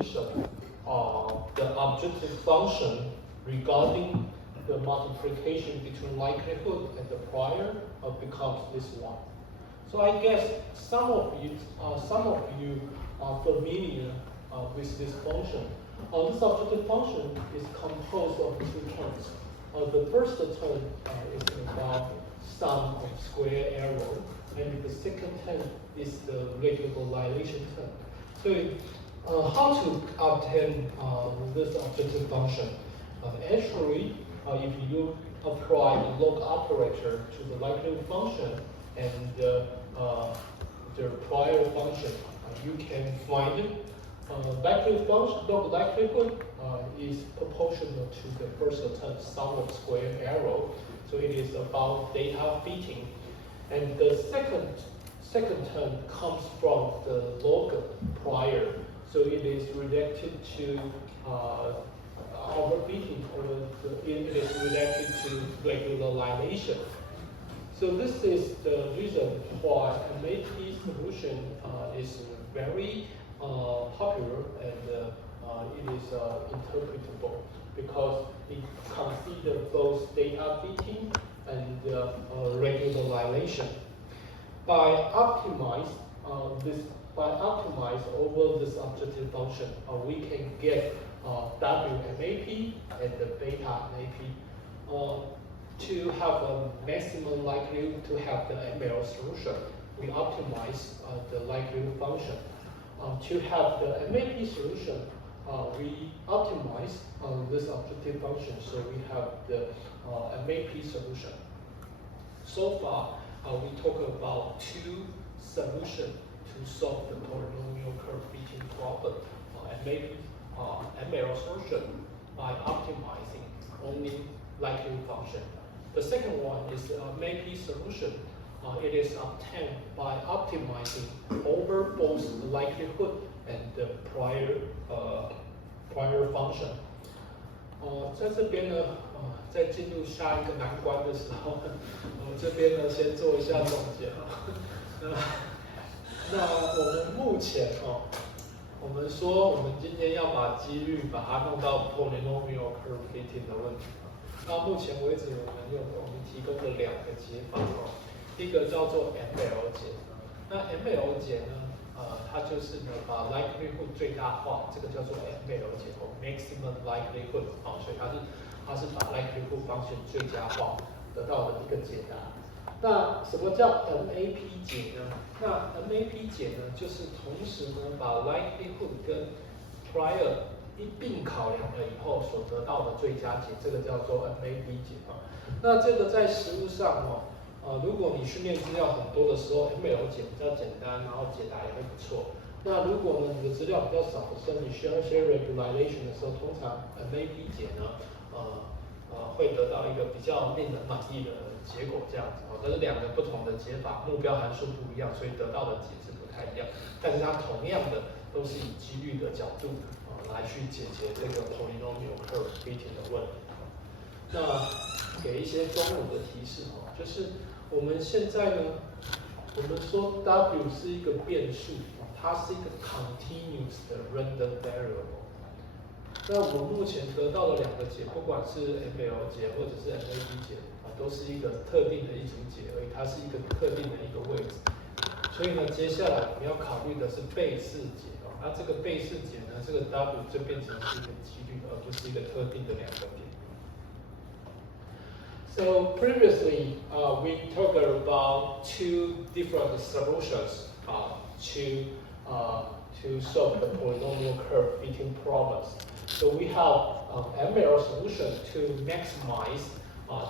definition, the objective function regarding the multiplication between likelihood and the prior becomes this one. So I guess some of you are familiar with this function. This objective function is composed of two terms. The first term is about sum of square arrow, and the second term is the regularization term. So how to obtain this objective function? Actually, if you apply the log operator to the likelihood function and the prior function, you can find it. Likelihood function, log likelihood is proportional to the first term, sum of square arrow. So it is about data fitting. And the second term comes from the log prior. So it is related to overfitting, or it is related to regularization. So this is the reason why MAP solution is very popular, and it is interpretable because it considers both data fitting and regularization. By optimize over this objective function, we can get WMAP and the beta MAP. To have a maximum likelihood to have the ML solution, we optimize the likelihood function. To have the MAP solution, we optimize this objective function, so we have the MAP solution. So far, we talk about two solutions to solve the polynomial curve fitting problem. ML solution by optimizing only likelihood function. The second one is MAP solution. It is obtained by optimizing over both the likelihood and the prior function. 在这边呢，在进入下一个难关的时候，我这边呢先做一下总结那我们目前我们说我们今天要把几率把它弄到 polynomial curve fitting 的问题。那目前为止，我们提供了两个解法第一个叫做 ML 解。那 ML 解呢，它就是呢把 likelihood 最大化，这个叫做 ML 解maximum likelihood 所以它是把 likelihood 方向最佳化得到的一个解答。那什么叫 MAP 解呢？那 MAP 解呢，就是同时呢把 likelihood 跟 prior 一并考量了以后所得到的最佳解，这个叫做 MAP 解那这个在实务上如果你训练资料很多的时候 ，ML 解比较简单，然后解答也会不错。那如果呢你的资料比较少的时候，你需要一些 regularization 的时候，通常 MAP 解呢，会得到一个比较令人满意的结果，这样子这是两个不同的解法，目标函数不一样，所以得到的解是不太一样。但是它同样的都是以几率的角度来去解决这个 polynomial curve fitting 的问题。那给一些中文的提示就是我们现在呢，我们说 W 是一个变数它是一个 continuous 的 random variable。那我们目前得到的两个解，不管是 ML 解或者是 MAP 解都是一个特定的一组解而已，它是一个特定的一个位置。所以呢，接下来我们要考虑的是倍式解那这个倍式解呢，这个 W 就变成是一个几率，而不是一个特定的两个点。So previously, we talked about two different solutions to solve the polynomial curve fitting problems. So we have ML solution to maximize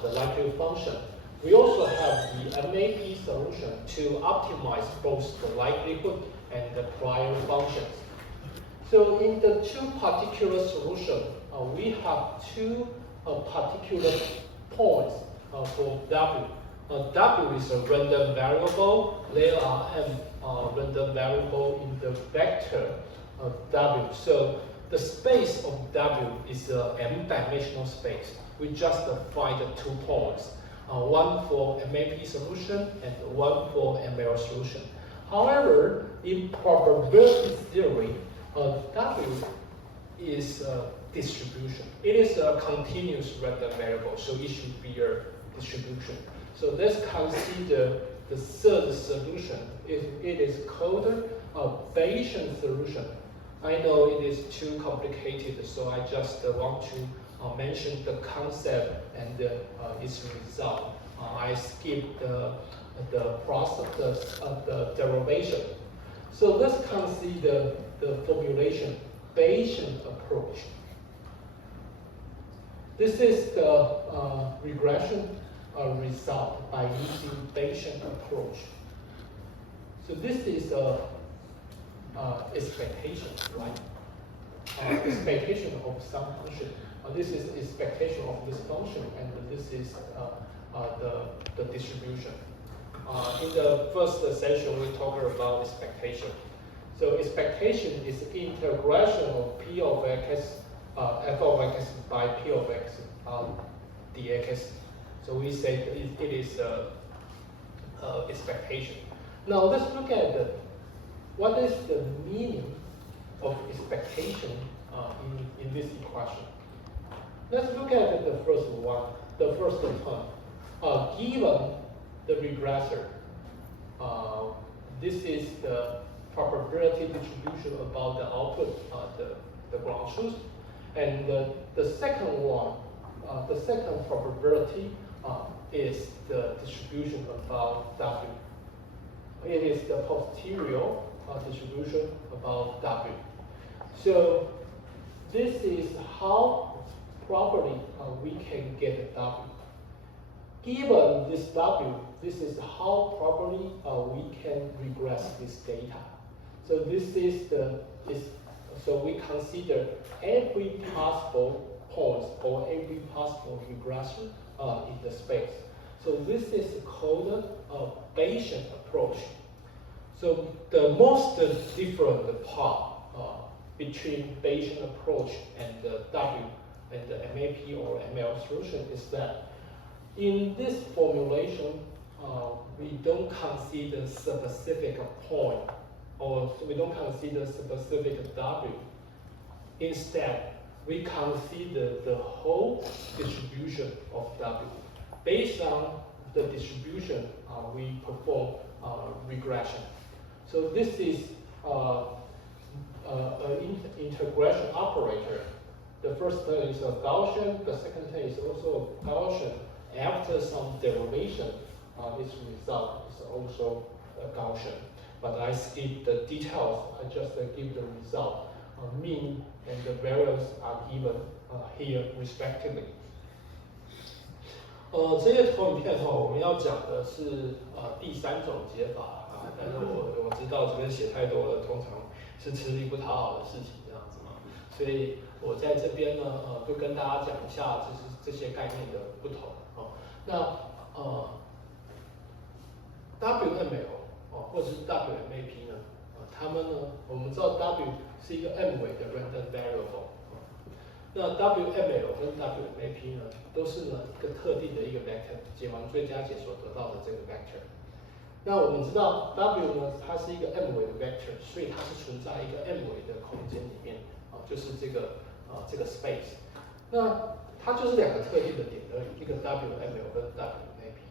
the likelihood function. We also have the MAP solution to optimize both the likelihood and the prior functions. So in the two particular solutions, we have two particular points for W. W is a random variable. There are m random variable in the vector of W. So the space of W is an m-dimensional space. We just find 2 points, one for MAP solution and one for ML solution. However, in probability theory, W is a distribution. It is a continuous random variable, so it should be a distribution. So let's consider the third solution. It is called a Bayesian solution. I know it is too complicated, so I just want to mention the concept and its result. I skipped the process of the derivation. So let's consider the formulation Bayesian approach. This is the regression result by using Bayesian approach. So this is a expectation, right? Expectation of some function. This is expectation of this function, and this is the distribution. In the first session, we talked about expectation. So expectation is integration of p of x, f of x by p of x dx. So we say it is expectation. Now let's look at what is the meaning of expectation in this equation. Let's look at the first one, the first term. Given the regressor, this is the probability distribution about the output, the ground truth. And the second one, the second probability is the distribution about W. It is the posterior distribution about W. So this is how properly we can get a W. Given this W, this is how properly we can regress this data. So this is so we consider every possible point or every possible regression in the space. So this is called a Bayesian approach. So the most different part between Bayesian approach and the W and the MAP or ML solution is that in this formulation, we don't consider specific point or we don't consider specific W. Instead, we consider the whole distribution of W. Based on the distribution, we perform regression. So this is an integration operator. The first term is a Gaussian, the second term is also a Gaussian. After some derivation, its result is also a Gaussian. But I skip the details, I just give the result. Mean and the variance are given here respectively. 这些投影片我们要讲的是第三种解法但是我知道这边写太多了，通常是吃力不讨好的事情这样子嘛，所以我在这边呢就跟大家讲一下这些概念的不同那WML 或者是 WMAP 呢它们呢我们知道 W 是一个 M 维的 random variable。那 WML 跟 WMAP 呢，都是呢一个特定的一个 vector， 解完最佳解所得到的这个 vector。那我们知道 W 呢，它是一个 M 维的 vector， 所以它是存在一个 M 维的空间里面就是这个 space。那它就是两个特定的点而已，一个 WML 跟 WMAP。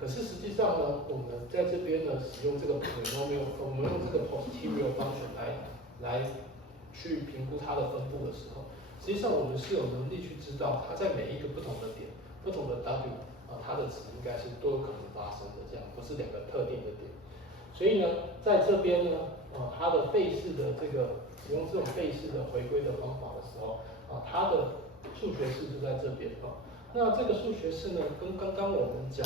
可是实际上呢，我们在这边呢使用这个 polynomial， 我们用这个 posterior function 来去评估它的分布的时候。实际上，我们是有能力去知道它在每一个不同的点、不同的 W 它的值应该是都有可能发生的，这样不是两个特定的点。所以呢，在这边呢，它的费氏的这个使用这种费氏的回归的方法的时候，它的数学式就在这边那这个数学式呢，跟刚刚我们讲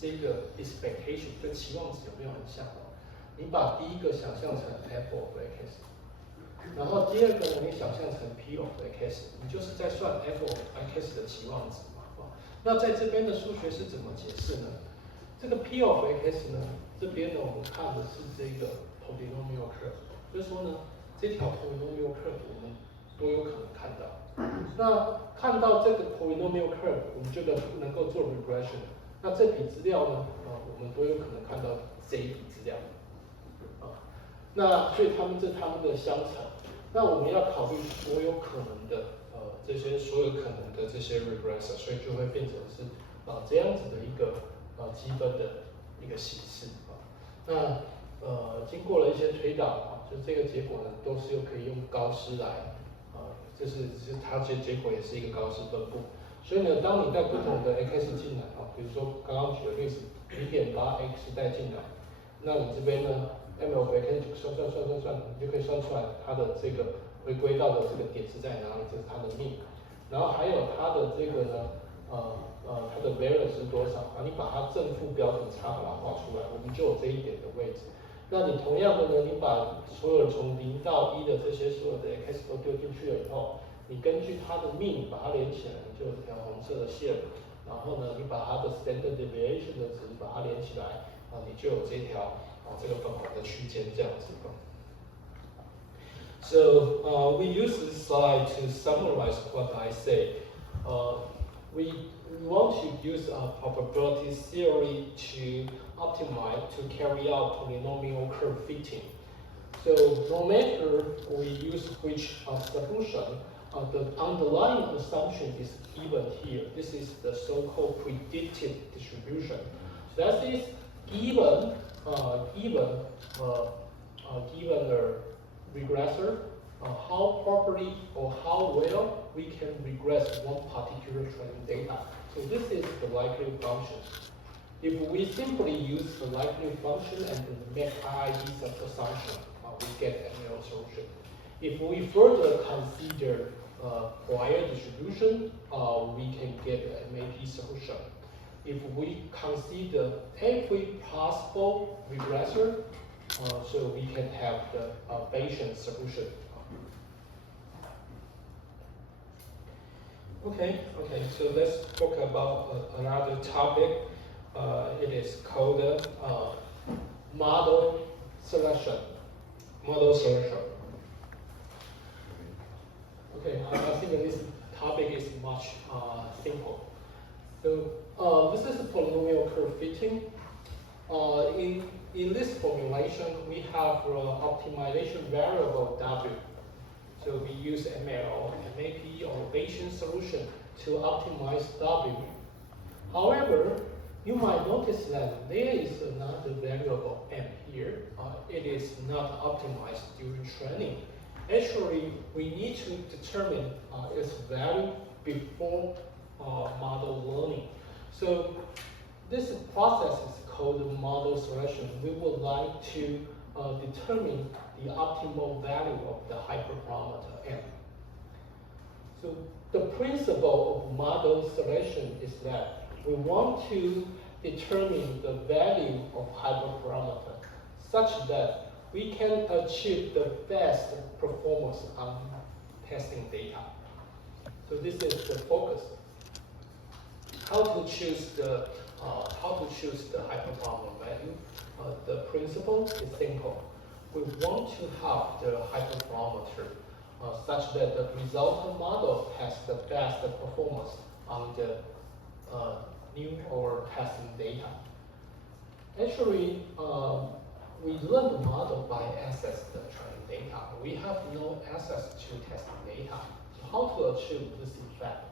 这个 expectation 跟期望值有没有很像你把第一个想象成 f of x。然后第二个呢，你想象成 p of x， 你就是在算 f of x 的期望值嘛。那在这边的数学是怎么解释呢？这个 p of x 呢，这边呢我们看的是这个 polynomial curve， 就是说呢，这条 polynomial curve 我们都有可能看到。那看到这个 polynomial curve， 我们就能够做 regression。那这笔资料呢，我们都有可能看到这一笔资料。那所以他们的相乘。那我们要考虑所有可能的这些 regressor， 所以就会变成是这样子的一个积分的一个形式啊。那经过了一些推导啊，就这个结果呢，都是可以用高斯来就是它结果也是一个高斯分布。所以呢，当你带不同的 x 进来啊，比如说刚刚举的例子0.8x 带进来，那你这边呢 m of x 就算，你就可以算出来它的这个回归到的这个点是在哪里，这是它的命。然后还有它的这个呢，它的 variance 是多少啊？你把它正负标准差把它画出来，我们就有这一点的位置。那你同样的呢，你把所有从0到1的这些所有的 x 都丢进去了以后，你根据它的命把它连起来，你就有条红色的线。然后呢，你把它的 standard deviation 的值把它连起来，你就有这条这个粉红的区间这样子。So we use this slide to summarize what I say. We want to use probability theory to optimize, to carry out polynomial curve fitting. So no matter we use which solution, the underlying assumption is given here. This is the so-called predicted distribution. So that is given a regressor, how properly or how well we can regress one particular training data. So this is the likelihood function. If we simply use the likelihood function and make IIDs of assumption, we get an ML solution. If we further consider prior distribution, we can get an MAP solution. If we consider every possible regressor, so we can have the Bayesian solution. Okay, so let's talk about another topic. It is called model selection. Okay, I think this topic is much simple. So this is a polynomial curve fitting. In this formulation, we have optimization variable W. So we use ML, MAP, or Bayesian solution to optimize W. However, you might notice that there is another variable M here. It is not optimized during training. Actually, we need to determine its value before model learning. So this process is called model selection. We would like to determine the optimal value of the hyperparameter M. So the principle of model selection is that we want to determine the value of hyperparameter such that we can achieve the best performance on testing data. So this is the focus. How to choose the hyperparameter value? The principle is simple. We want to have the hyperparameter such that the resultant model has the best performance on the new or testing data. Actually, we learn the model by access the training data. We have no access to testing data. So how to achieve this effect?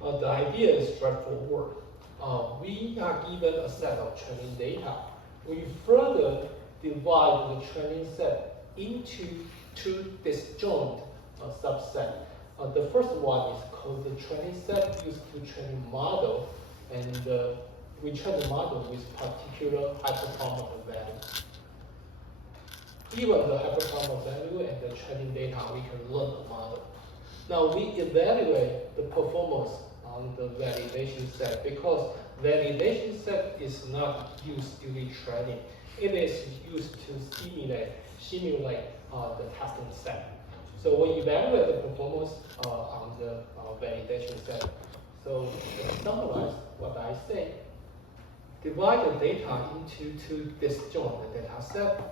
The idea is straightforward. We are given a set of training data. We further divide the training set into two disjoint subsets. The first one is called the training set used to train model, and we train the model with particular hyperparameter value. Given the hyperparameter value and the training data, we can learn the model. Now we evaluate the performance on the validation set because validation set is not used during training. It is used to simulate the testing set. So we evaluate the performance on the validation set. So to summarize what I say, divide the data into two disjoint data sets.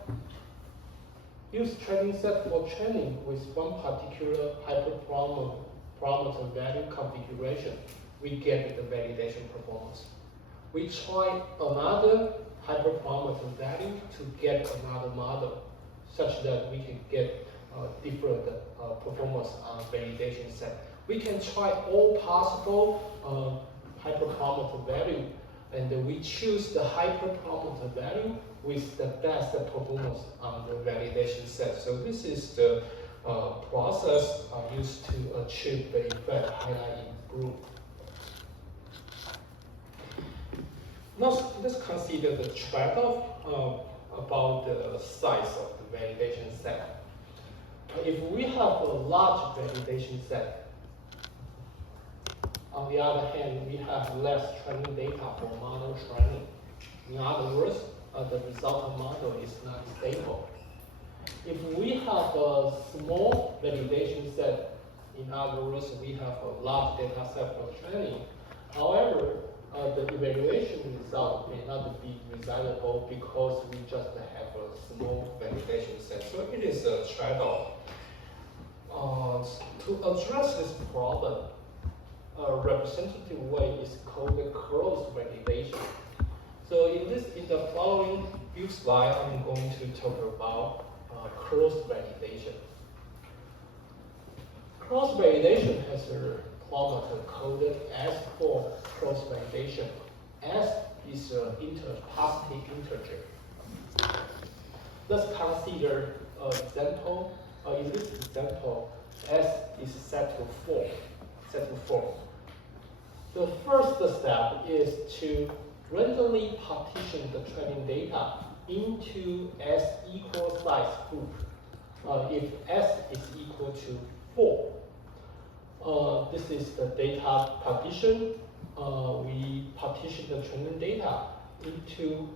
Use training set for training with one particular hyperparameter value configuration. We get the validation performance. We try another hyperparameter value to get another model. such that we can get different performance on validation set. We can try all possible hyperparameter value, and we choose the hyperparameter value with the best performance on the validation set. So this is the process used to achieve the effect highlight in blue. Now let's consider the trade-off about the size of the validation set. If we have a large validation set, on the other hand, we have less training data for model training. In other words, the resultant model is not stable. If we have a small validation set, in other words, we have a large data set for training. However, the evaluation result may not be reliable because we just have a small validation set. So it is a trade-off. To address this problem, a representative way is called the cross validation. So in the following few slides, I'm going to talk about cross validation. Cross validation has a parameter called S for cross validation. S is an positive integer. Let's consider an example. In this example, S is set to 4. The first step is to randomly partition the training data into S equal size group. If S is equal to 4, this is the data partition. We partition the training data into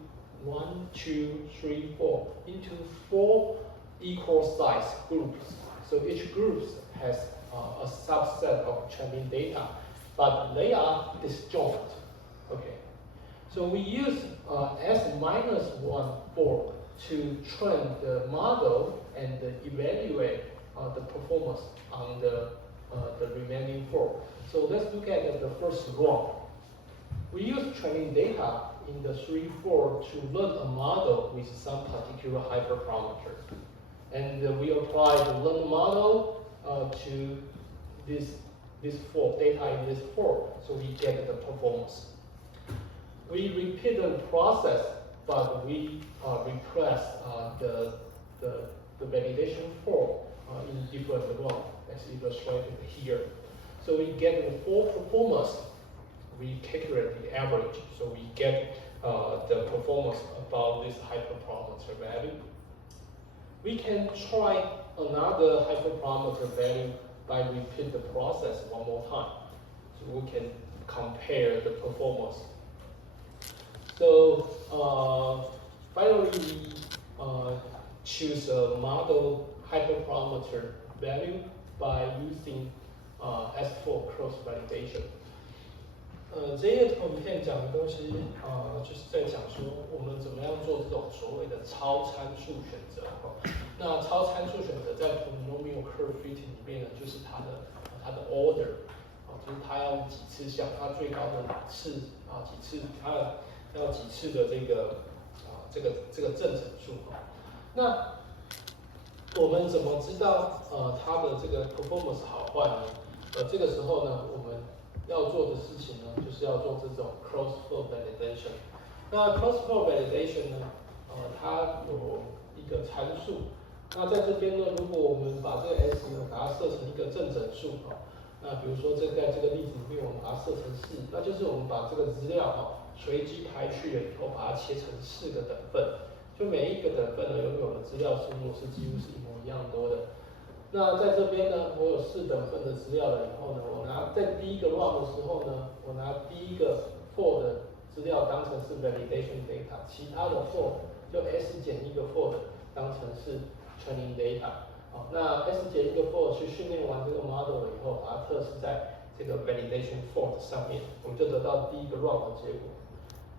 1, 2, 3, 4, into 4 equal size groups. So each group has a subset of training data, but they are disjoint. Okay. So we use S-1 4 to train the model and evaluate the performance on the remaining 4. So let's look at the first run. We use training data in the 3, 4 to learn a model with some particular hyperparameter. And we apply the learned model to this 4, data in this 4, so we get the performance. We repeat the process, but we repress the validation 4 in different runs, as illustrated here. So we get the 4 performance. We calculate the average, so we get the performance about this hyperparameter value. We can try another hyperparameter value by repeat the process one more time, so we can compare the performance. So finally, we choose a model hyperparameter value by using S4 cross validation. 这页图片讲的东西，就是在讲说我们怎么样做这种所谓的超参数选择。那超参数选择在 polynomial curve fitting 里面呢，就是它的 order，就是它要几次想它最高的次几次，它要几次的这个正整数。那我们怎么知道它的这个 performance 好坏呢？这个时候呢，我们要做的事情呢，就是要做这种 cross-flow validation。那 cross-flow validation 呢，它有一个参数。那在这边呢，如果我们把这个 S 呢，把它设成一个正整数那比如说在这个例子里面，我们把它设成4，那就是我们把这个资料随机排序了以后，把它切成4个等份，就每一个等份呢拥有的资料数目是几乎是一模一样多的。那在这边呢，我有4等份的资料了以后呢，我拿在第一个 run 的时候呢，我拿第一个 for 的资料当成是 validation data， 其他的 for 就 S 减1个 for 的当成是 training data。那 S 减1个 for 去训练完这个 model 了以后，把它测试在这个 validation for 上面，我们就得到第一个 run 的结果。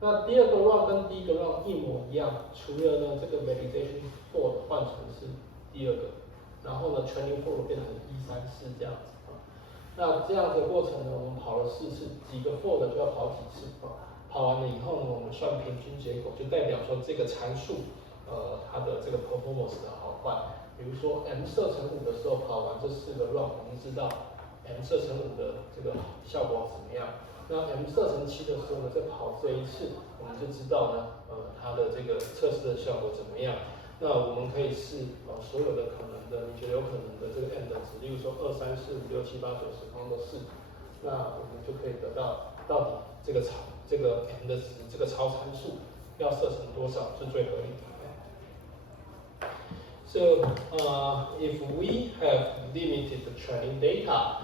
那第二个 run 跟第一个 run 一模一样，除了呢这个 validation for 换成是第二个。然后呢 ，training for 变成1、3、4这样子那这样的过程呢，我们跑了4次，几个 for 的就要跑几次跑完了以后呢，我们算平均结果，就代表说这个参数，它的这个 performance 的好换。比如说 m 设乘5的时候跑完这4个 run， 我们知道 m 设乘5的这个效果怎么样。那 m 设乘7的时候呢，再跑这一次，我们就知道呢，它的这个测试的效果怎么样。那我们可以试所有的可能的，你觉得有可能的这个 m 的值，例如说2、3、4、5、6、7、8、9、10通都是，那我们就可以得到到底这个 m 的值，这个超参数要设成多少是最合理的。So if we have limited training data,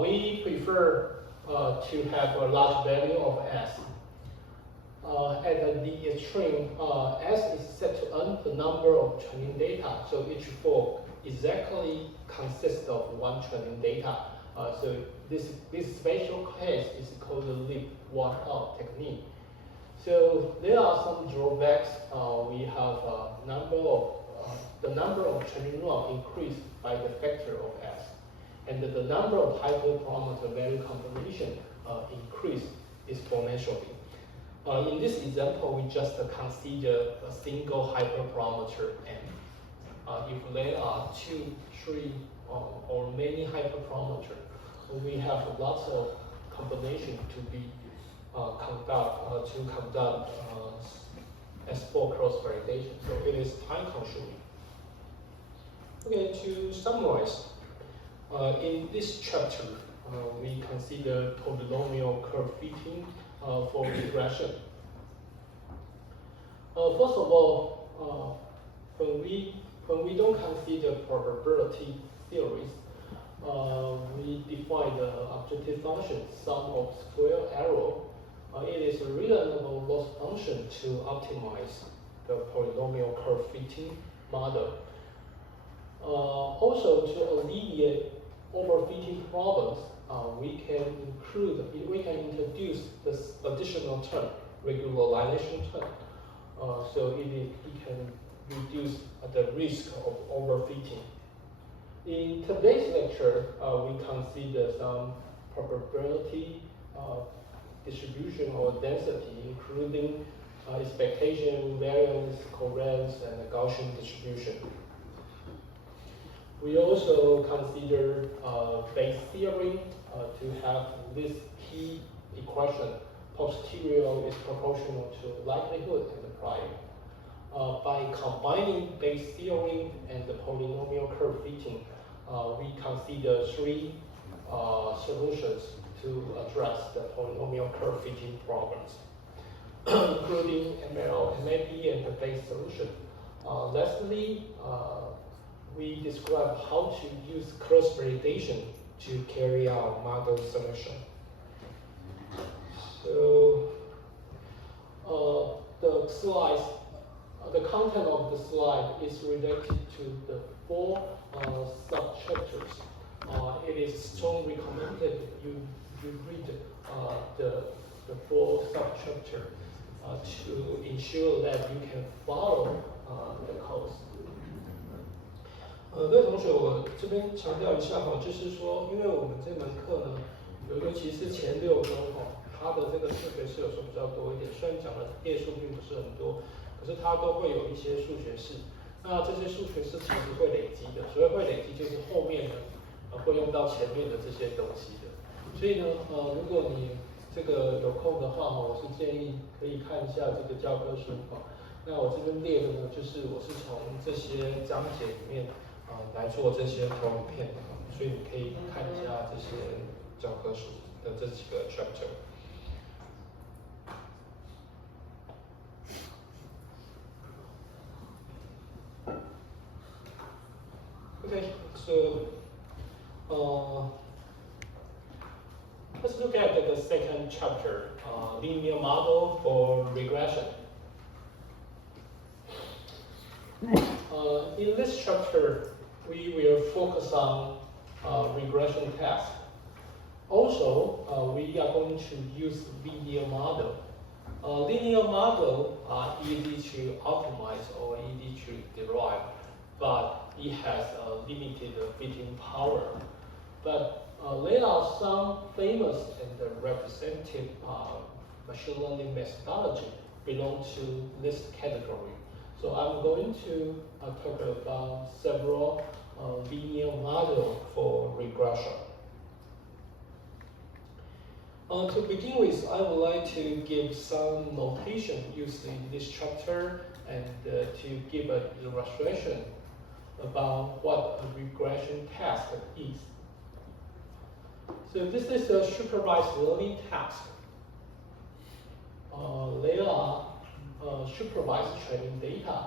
we prefer to have a large value of s. At the extreme, s is set to n the number of training data, so each fork exactly consists of one training data. So this special case is called the leap one out technique. So there are some drawbacks. We have the number of training run increased by the factor of s, and the number of hyperparameter value combination increased exponentially. In this example, we just consider a single hyperparameter n. If there are 2, 3, or many hyperparameters, we have lots of combination to be conduct S4 cross validation. So it is time consuming. Okay, to summarize, in this chapter, we consider polynomial curve fitting for regression. First of all, when we don't consider probability theories, we define the objective function sum of square error. It is a reasonable loss function to optimize the polynomial curve fitting model. Also, to alleviate overfitting problems, we can introduce this additional term, regularization term, so it can reduce the risk of overfitting. In today's lecture, we consider some probability distribution or density, including expectation, variance, covariance, and Gaussian distribution. We also consider Bayes theory to have this key equation: posterior is proportional to likelihood and the prior. By combining Bayes theory and the polynomial curve fitting, we consider 3 solutions to address the polynomial curve fitting problems, including ML, MAP, and the Bayes solution. Lastly, we describe how to use cross validation to carry out model selection. So the content of the slide is related to the 4 sub-chapters. It is strongly recommended you read the 4 sub-chapters to ensure that you can follow the course. 各位同学，我这边强调一下哈，就是说，因为我们这门课呢，尤其是前6周哈，它的这个数学式有时候比较多一点，虽然讲的列数并不是很多，可是它都会有一些数学式。那这些数学式其实会累积的，所谓会累积就是后面呢会用到前面的这些东西的。所以呢，如果你这个有空的话哈，我是建议可以看一下这个教科书哈。那我这边列的呢，就是我是从这些章节里面来做这些投影片的，所以你可以看一下这些教科书的这几个 chapter。Okay, so let's look at the second chapter, linear model for regression. In this chapter, we will focus on regression tests. Also, we are going to use linear model. Linear model are easy to optimize or easy to derive, but it has a limited fitting power. But there are some famous and representative machine learning methodology belong to this category. So I'm going to talk about several linear models for regression. To begin with, I would like to give some notation used in this chapter and to give an illustration about what a regression task is. So this is a supervised learning task. They are supervised training data.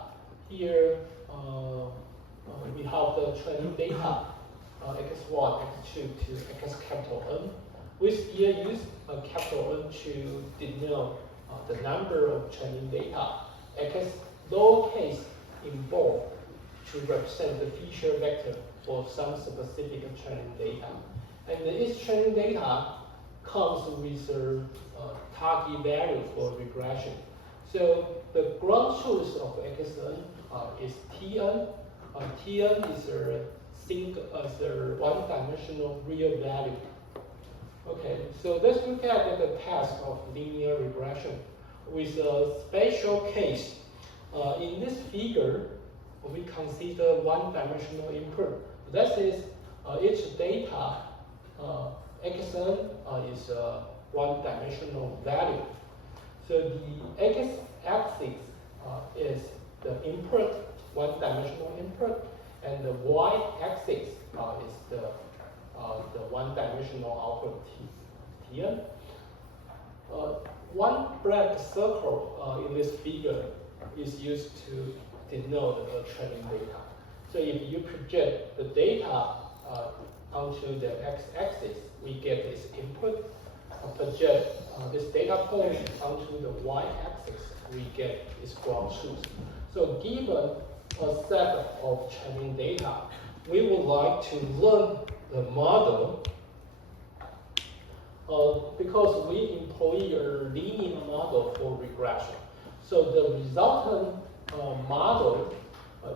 Here we have the training data, x1, x2 to x capital N. We still use capital N to denote the number of training data, x lowercase involved to represent the feature vector for some specific training data. And each training data comes with a target value for regression. So the ground truth of xn is Tn. Tn is a one-dimensional real value. Okay, so let's look at the task of linear regression with a special case. In this figure, we consider one-dimensional input. That is, each data xn is a one-dimensional value. So the x-axis is the input, one-dimensional input, and the y-axis is the one-dimensional output Tn. One black circle in this figure is used to denote the training data. So if you project the data onto the x-axis, we get this input. Project this data point onto the y-axis, we get this ground truth. So given a set of training data, we would like to learn the model because we employ a linear model for regression. So the resultant model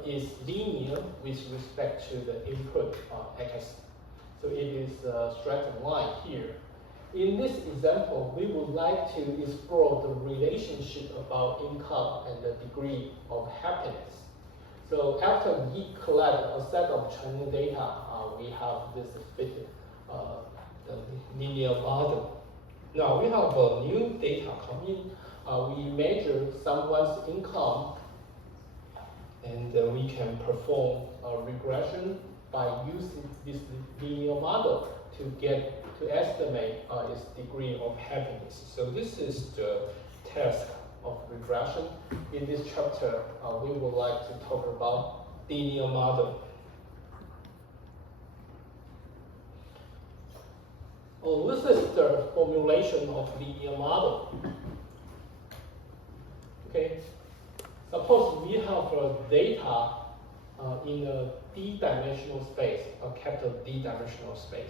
is linear with respect to the input x. So it is a straight line here. In this example, we would like to explore the relationship about income and the degree of happiness. So after we collect a set of training data, we have this the linear model. Now we have a new data coming. We measure someone's income, and we can perform a regression by using this linear model to estimate its degree of happiness. So this is the task of regression. In this chapter, we would like to talk about linear model. This is the formulation of linear model. Okay, suppose we have data in a d-dimensional space, a capital D-dimensional space.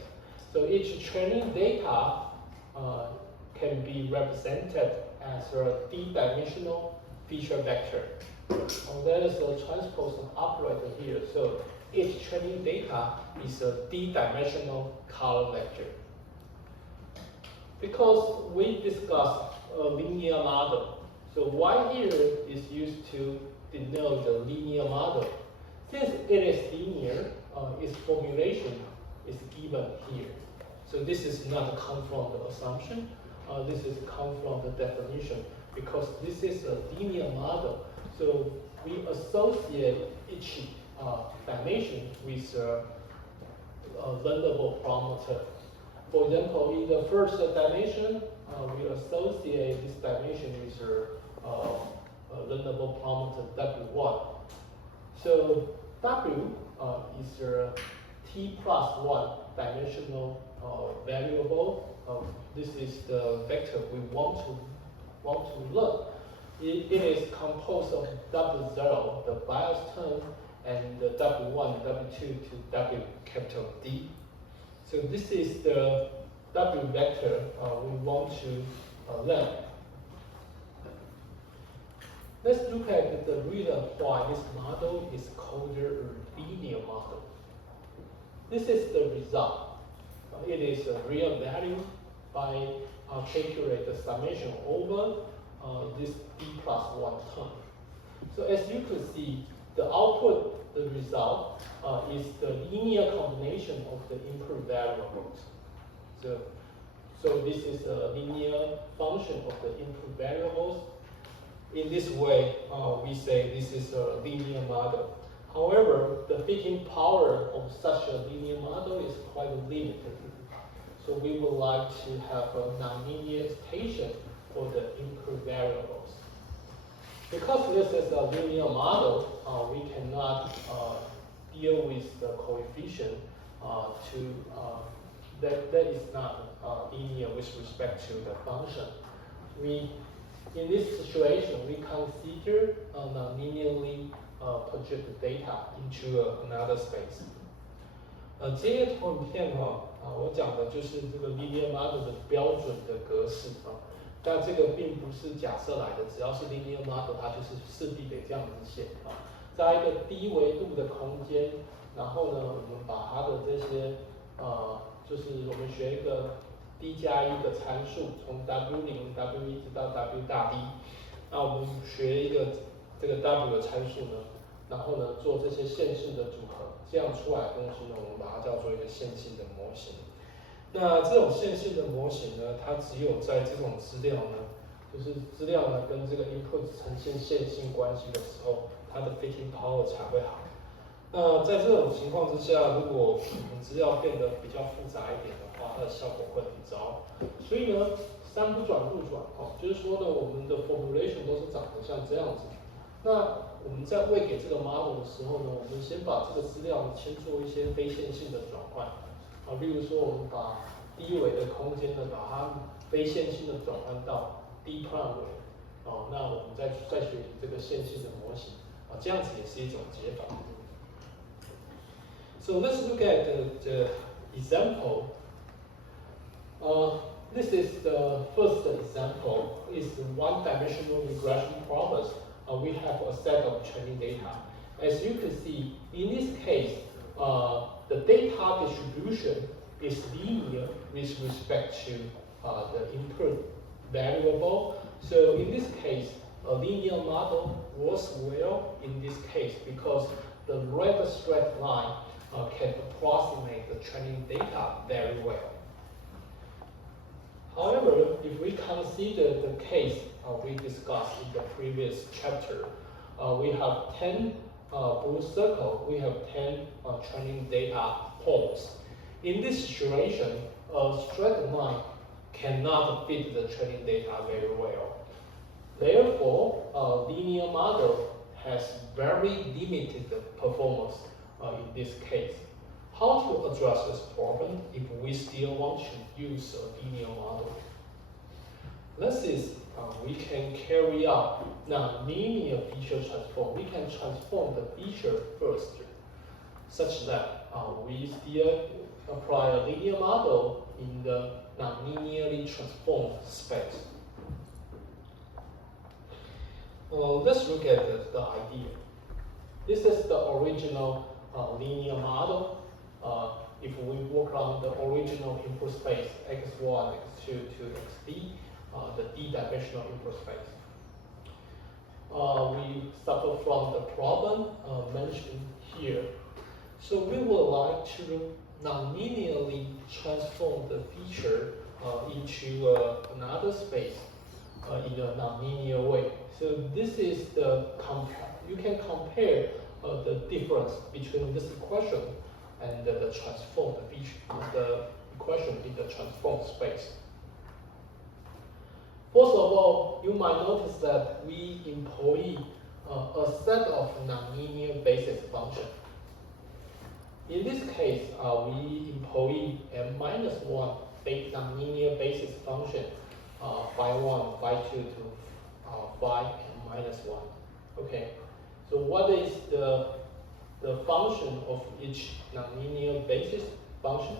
So each training data can be represented as a d-dimensional feature vector. There is a transpose operator here. So each training data is a d-dimensional color vector. Because we discussed a linear model, so y here is used to denote the linear model. Since it is linear, its formulation is given here. So this is not come from the assumption. This is come from the definition because this is a linear model. So we associate each dimension with a learnable parameter. For example, in the first dimension, we associate this dimension with a learnable parameter W1. So W is a t+1 dimensional variable. This is the vector we want to learn. It is composed of W0, the bias term, and the W1, W2 to W capital D. So this is the W vector we want to learn. Let's look at the reason why this model is called a linear model. This is the result. It is a real value by calculate the summation over this d+1 term. So as you could see, the output, the result, is the linear combination of the input variables. So this is a linear function of the input variables. In this way, we say this is a linear model. However, the fitting power of such a linear model is quite limited. So we would like to have a nonlinear extension for the input variables. Because this is a linear model, we cannot deal with the coefficient that is not linear with respect to the function. In this situation, we consider non-linearly project the data into another space. 这些投影片我讲的就是这个 linear model 的标准的格式但这个并不是假设来的，只要是 linear model， 它就是势必得这样子写在一个低维度的空间，然后呢，我们把它的这些就是我们学一个 D+1的参数，从 W0、W1 直到 W 大 D， 那我们学一个这个 W 的参数呢，然后呢做这些线性的组合，这样出来的东西呢，我们把它叫做一个线性的模型。那这种线性的模型呢，它只有在这种资料呢，就是资料呢跟这个 input 呈现线性关系的时候，它的 fitting power 才会好。那在这种情况之下，如果我们资料变得比较复杂一点的话，它的效果会很糟。所以呢，三不转路转就是说呢，我们的 formulation 都是长得像这样子。那我们在喂给这个 model 的时候呢，我们先把这个资料先做一些非线性的转换例如说我们把低维的空间呢，把它非线性的转换到低 prime 维那我们再学习这个线性的模型这样子也是一种解法。So let's look at the example. This is the first example. It's one-dimensional regression problems. We have a set of training data. As you can see, in this case, the data distribution is linear with respect to the input variable. So in this case, a linear model works well in this case because the red straight line can approximate the training data very well. However, if we consider the case we discussed in the previous chapter, we have 10 blue circle, we have 10 training data points. In this situation, a straight line cannot fit the training data very well. Therefore, a linear model has very limited performance in this case. How to address this problem if we still want to use a linear model? Let's see, we can carry out non-linear feature transform. We can transform the feature first, such that we still apply a linear model in the non-linearly transformed space. Let's look at the idea. This is the original linear model. If we work on the original input space, x1, x2 to xd, the d-dimensional input space. We suffer from the problem mentioned here. So we would like to non-linearly transform the feature into another space in a non-linear way. So this is you can compare the difference between this equation and the transformed feature, the equation in the transformed space. First of all, you might notice that we employ a set of nonlinear basis functions. In this case, we employ m-1 nonlinear basis function, phi1, phi2 to phi n-1. Okay, so what is the function of each nonlinear basis function?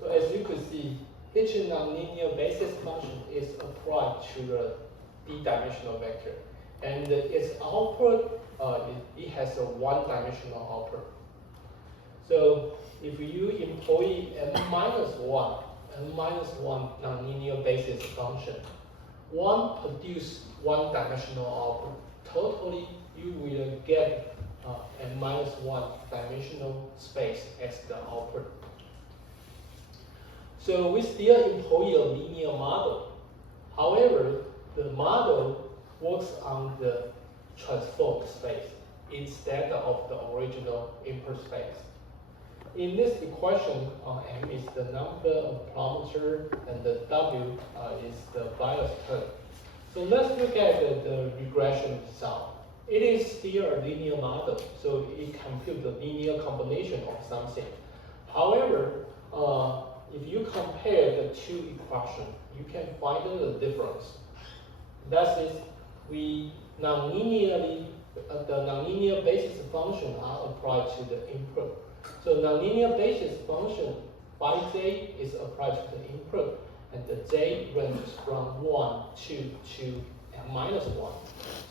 So as you can see, each nonlinear basis function is applied to the d-dimensional vector, and its output it has a one-dimensional output. So if you employ m-1 nonlinear basis function, one produce one-dimensional output, totally you will get n minus 1 dimensional space as the output. So we still employ a linear model. However, the model works on the transformed space instead of the original input space. In this equation, M is the number of parameter and the W is the bias term. So let's look at the regression result. It is still a linear model, so it computes the linear combination of something. However, if you compare the two equations, you can find the difference. That is, the nonlinear basis function are applied to the input. So nonlinear basis function phi j is applied to the input, and the j ranges from 1 to n minus 1.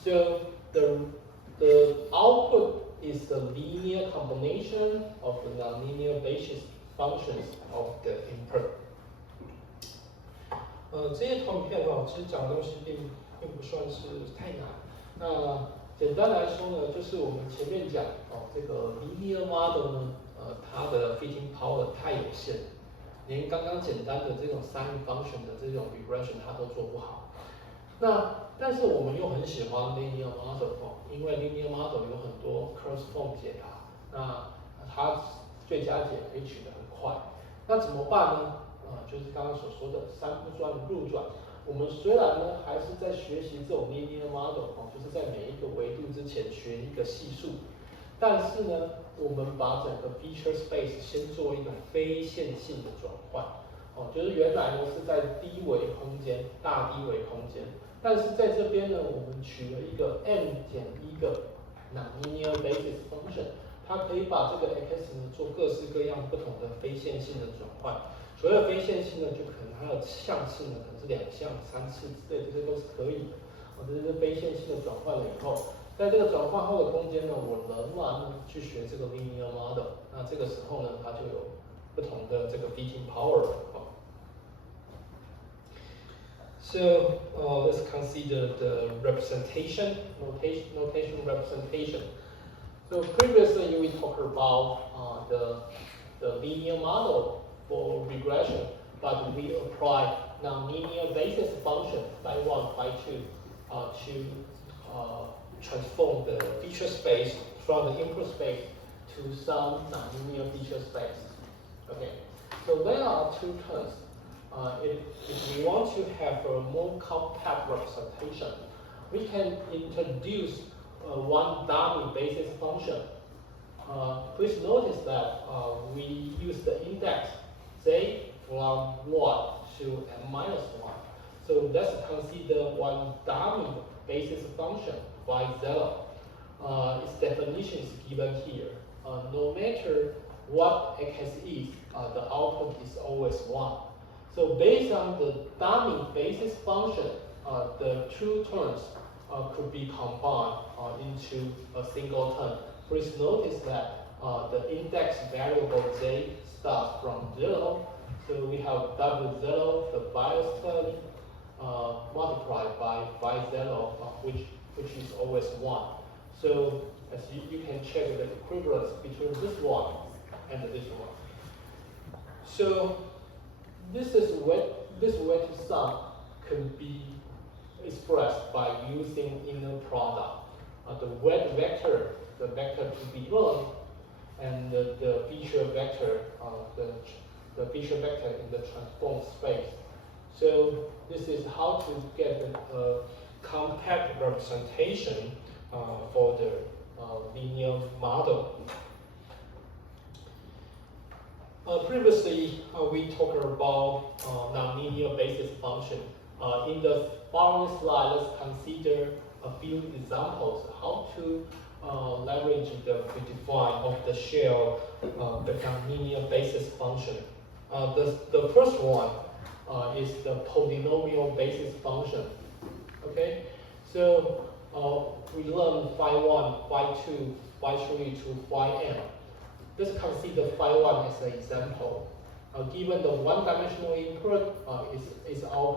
So the output is the linear combination of the nonlinear basis functions of the input. 这些图片其实讲的东西并不算是太难。那简单来说呢，就是我们前面讲这个 linear model 呢，它的 fitting power 太有限，连刚刚简单的这种 sine function 的这种 regression 它都做不好。但是我们又很喜欢 linear model 因为 linear model 有很多 closed form 解答，那它最佳解可以取得很快。那怎么办呢？就是刚刚所说的三不转路转。我们虽然呢还是在学习这种 linear model 就是在每一个维度之前学一个系数，但是呢，我们把整个 feature space 先做一个非线性的转换。就是原来呢是在低维空间、大低维空间，但是在这边呢，我们取了一个 m 减1个 nonlinear basis function， 它可以把这个 x 呢做各式各样不同的非线性的转换。所谓非线性呢，就可能它的项次呢可能是2项、3次之类，这些都是可以的。这是非线性的转换了以后，在这个转换后的空间呢，我仍然呢去学这个 linear model， 那这个时候呢，它就有不同的这个 fitting power 了。So let's consider the notation representation. So previously we talked about the linear model for regression, but we apply nonlinear basis function phi 1, phi 2 to transform the feature space from the input space to some nonlinear feature space. Okay, so there are two terms. If we want to have a more compact representation, we can introduce one dummy basis function. Please notice that we use the index j from 1 to n minus 1. So let's consider one dummy basis function phi 0. Its definition is given here. No matter what x is, the output is always 1. So based on the dummy basis function, the two terms could be combined into a single term. Please notice that the index variable j starts from 0. So we have W0, the bias term, multiplied by phi 0, which is always 1. So as you can check the equivalence between this one and this one. So this weighted sum can be expressed by using inner product. The weight vector, the vector to be learned, and the feature vector, the feature vector in the transformed space. So this is how to get a compact representation for the linear model. Previously, we talked about nonlinear basis function. In the following slide, let's consider a few examples how to leverage the predefine of the shell, the nonlinear basis function. The first one is the polynomial basis function. Okay, so we learned phi 1, phi 2, phi 3 to phi n. Let's consider phi 1 as an example. Given the one-dimensional input is output